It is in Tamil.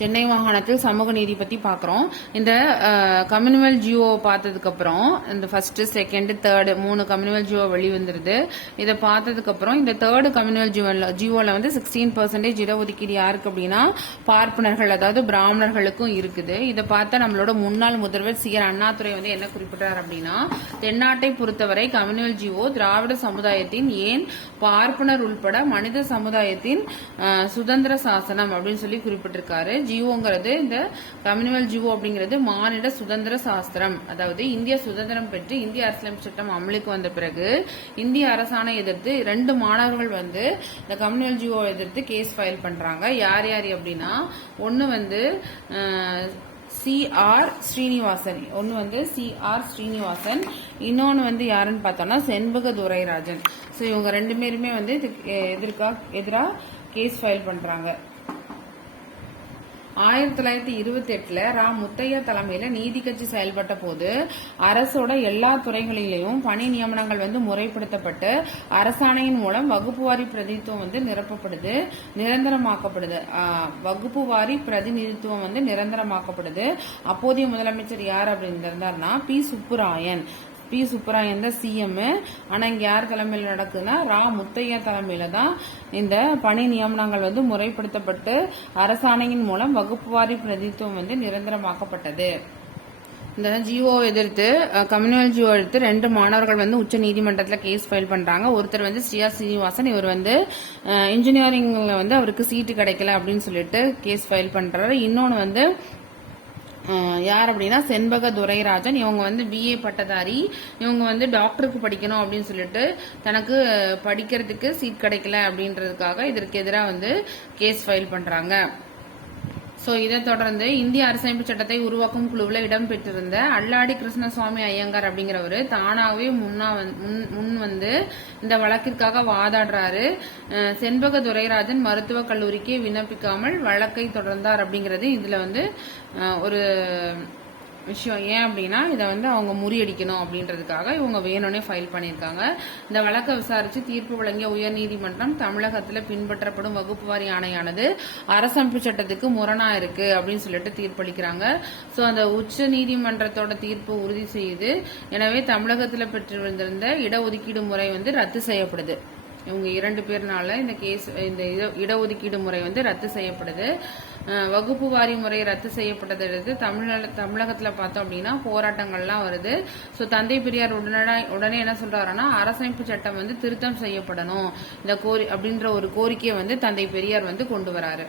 சென்னை மாகாணத்தில் சமூக நீதி பத்தி பார்க்குறோம். இந்த கம்யூனிவல் ஜியோ பார்த்ததுக்கு அப்புறம் இந்த ஃபர்ஸ்ட் செகண்ட் தேர்டு 3 கம்யூனிவல் ஜியோ வெளிவந்துருது. இதை பார்த்ததுக்கு அப்புறம் இந்த தேர்டு கம்யூனிவல் ஜியோல வந்து 16% இடஒதுக்கீடு யாருக்கு அப்படின்னா பார்ப்பனர்கள், அதாவது பிராமணர்களுக்கும் இருக்குது. இதை பார்த்தா நம்மளோட முன்னாள் முதல்வர் சி.ஆர். அண்ணாதுரை வந்து என்ன குறிப்பிட்டார் அப்படின்னா, தென்னாட்டை பொறுத்தவரை கம்யூனிவல் ஜியோ திராவிட சமுதாயத்தின் ஏன் பார்ப்பனர் உள்பட மனித சமுதாயத்தின் சுதந்திர சாசனம் அப்படின்னு சொல்லி குறிப்பிட்டிருக்காரு. ஜியோங்கிறது இந்த கம்யூனிவல் ஜியோ அப்படிங்கிறது மானிட சுதந்திர சாஸ்திரம். அதாவது இந்திய சுதந்திரம் பெற்று இந்திய அரசியலமைப்பு சட்டம் அமலுக்கு வந்த பிறகு இந்திய அரசாணை எதிர்த்து 2 மாணவர்கள் வந்து இந்த கம்யூனிவல் ஜியோ எதிர்த்து கேஸ் ஃபைல் பண்றாங்க. யார் யார் அப்படின்னா, ஒன்னு வந்து சி.ஆர். ஸ்ரீனிவாசன், இன்னொன்னு வந்து யாருன்னு பார்த்தோம்னா செண்பக துரைராஜன். ஸோ இவங்க 2 பேருமே வந்து எதிராக கேஸ் ஃபைல் பண்றாங்க. 1928 ரா. முத்தையா தலைமையில நீதி கட்சி செயல்பட்ட போது அரசோட எல்லா துறைகளிலும் பணி நியமனங்கள் வந்து முறைப்படுத்தப்பட்டு அரசாணையின் மூலம் வகுப்புவாரி பிரதிநிதித்துவம் வந்து நிரந்தரமாக்கப்படுது. வகுப்புவாரி பிரதிநிதித்துவம் வந்து நிரந்தரமாக்கப்படுது. அப்போதைய முதலமைச்சர் யார் அப்படின்னு இருந்தாருன்னா பி. சுப்புராயன் தான் சிஎம். ஆனா இங்க யார் தலைமையில் நடக்குதுன்னா ரா. முத்தையா தலைமையில தான் இந்த பணி நியமனங்கள் வந்து முறைப்படுத்தப்பட்டு அரசாணையின் மூலம் வகுப்புவாரி பிரதித்துவம் வந்து நிரந்தரமாக்கப்பட்டது. இந்த ஜிஓ எதிர்த்து கம்யூனிவல் ஜிஓ எடுத்து 2 மாணவர்கள் வந்து உச்ச நீதிமன்றத்தில் கேஸ் ஃபைல் பண்றாங்க. ஒருத்தர் வந்து சி.ஆர். ஸ்ரீனிவாசன், இவர் வந்து இன்ஜினியரிங்ல வந்து அவருக்கு சீட்டு கிடைக்கல அப்படின்னு சொல்லிட்டு கேஸ் ஃபைல் பண்றாரு. இன்னொன்னு வந்து யார் அப்படின்னா செண்பக துரைராஜன். இவங்க வந்து பிஏ பட்டதாரி. இவங்க வந்து டாக்டருக்கு படிக்கணும் அப்படின்னு சொல்லிட்டு தனக்கு படிக்கிறதுக்கு சீட் கிடைக்கல அப்படின்றதுக்காக இதற்கு எதிராக வந்து கேஸ் ஃபைல் பண்றாங்க. ஸோ இதை தொடர்ந்து இந்திய அரசமைப்பு சட்டத்தை உருவாக்கும் குழுவில் இடம்பெற்றிருந்த அல்லாடி கிருஷ்ணசுவாமி ஐயங்கார் அப்படிங்கிறவர் தானாகவே முன் வந்து இந்த வழக்கிற்காக வாதாடுறாரு. செண்பக துரைராஜன் மருத்துவக் கல்லூரிக்கு விண்ணப்பிக்காமல் வழக்கை தொடர்ந்தார் அப்படிங்கிறது இதுல வந்து ஒரு விஷயம். ஏன் அப்படின்னா இதை வந்து அவங்க முறியடிக்கணும் அப்படின்றதுக்காக இவங்க வேணும்னே ஃபைல் பண்ணியிருக்காங்க. இந்த வழக்கை விசாரிச்சு தீர்ப்பு வழங்கிய உயர்நீதிமன்றம் தமிழகத்தில் பின்பற்றப்படும் வகுப்புவாரி ஆணையானது அரசமைப்பு சட்டத்துக்கு முரணா இருக்கு அப்படின்னு சொல்லிட்டு தீர்ப்பளிக்கிறாங்க. ஸோ அந்த உச்ச நீதிமன்றத்தோட தீர்ப்பு உறுதி செய்யுது. எனவே தமிழகத்தில் பெற்று வந்திருந்த இடஒதுக்கீடு முறை வந்து ரத்து செய்யப்படுது. இவங்க 2 பேர்னால இந்த இடஒதுக்கீடு முறை வந்து ரத்து செய்யப்படுது. வகுப்பு வாரி முறை ரத்து செய்யப்பட்டதை எடுத்து தமிழகத்துல பார்த்தோம் அப்படின்னா போராட்டங்கள்லாம் வருது. ஸோ தந்தை பெரியார் உடனே என்ன சொல்றாருன்னா அரசமைப்பு சட்டம் வந்து திருத்தம் செய்யப்படணும் அப்படின்ற ஒரு கோரிக்கையை வந்து தந்தை பெரியார் வந்து கொண்டு வராரு.